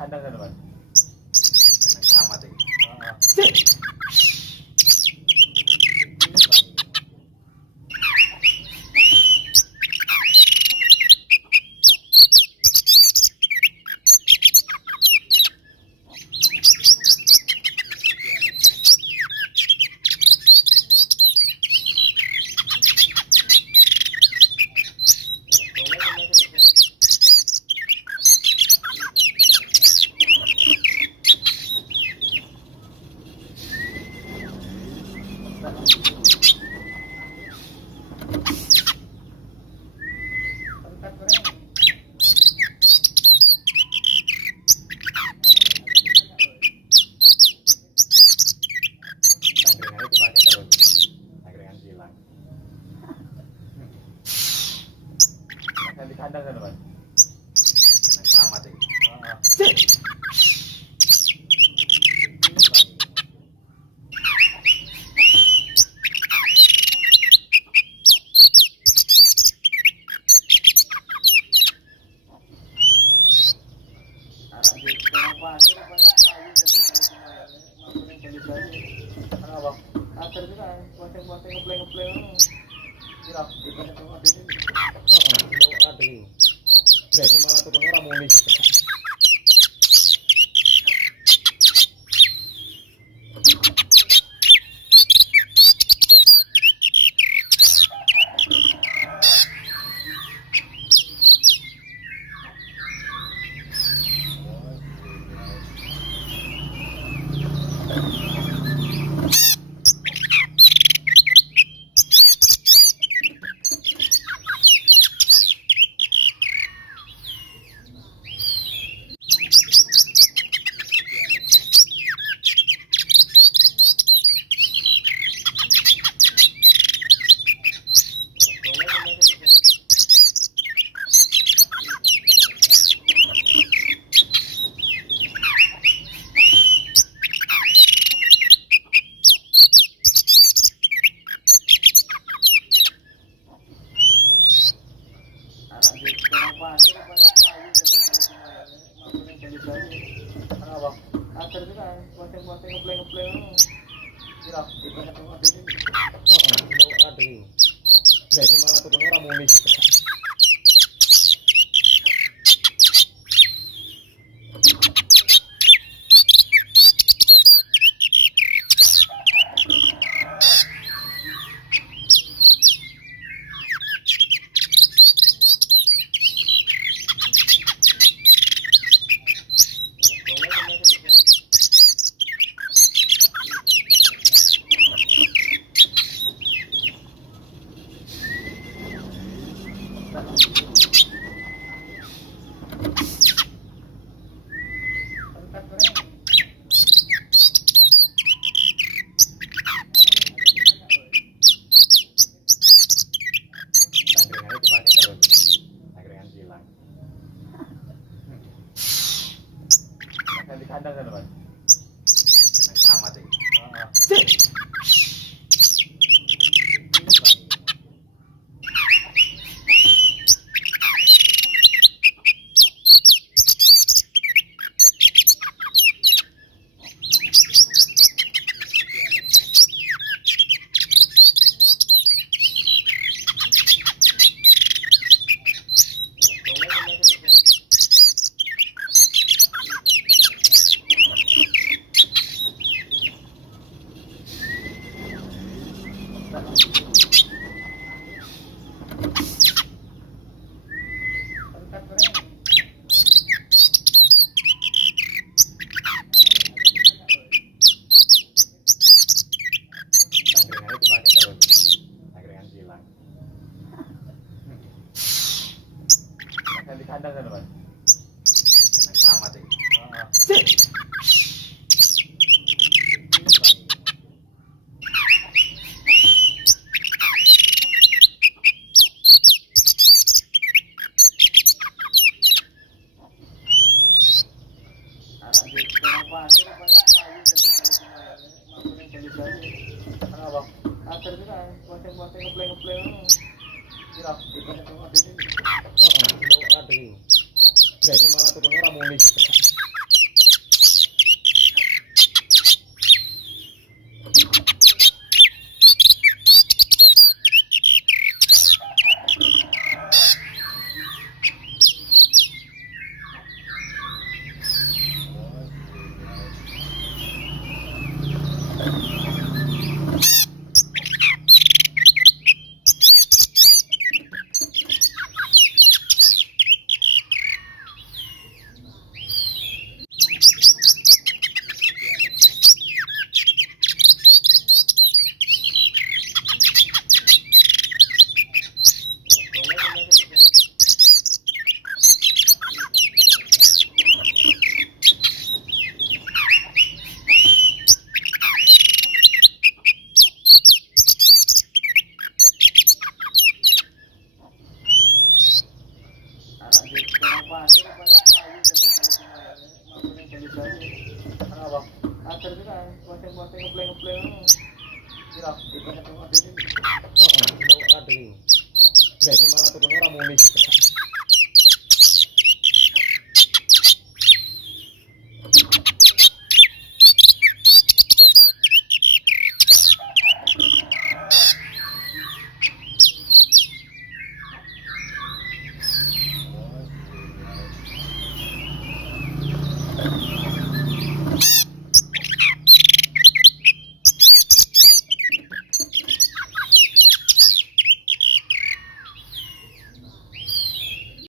kandang kan, Mas? Kandang keramat ini. Angkringannya dipakai terus. Angkringan hilang. Yang di kandang kan, Mas? Kandang keramat ini. Jadi malah tukang orang muni gitu. Jadi malah tukang orang muni gitu. Angkringannya dipakai terus. Angkringan hilang. Yang di kandang kan, Mas? Kandang keramat ini. Angkringannya dipakai terus. Angkringan hilang. Yang di kandang kan, Mas? Kandang keramat ini. Jadi malah tukang orang muni gitu. pasir rupanya kayu jadi kalau cuma mampu yang beli saja Kenapa? akhir itu kan ponteng-ponteng ngepleng-ngepleng kira ibaratnya cuma ada ini Heeh, mau kadang. Jadi malah tukune ora muni sih.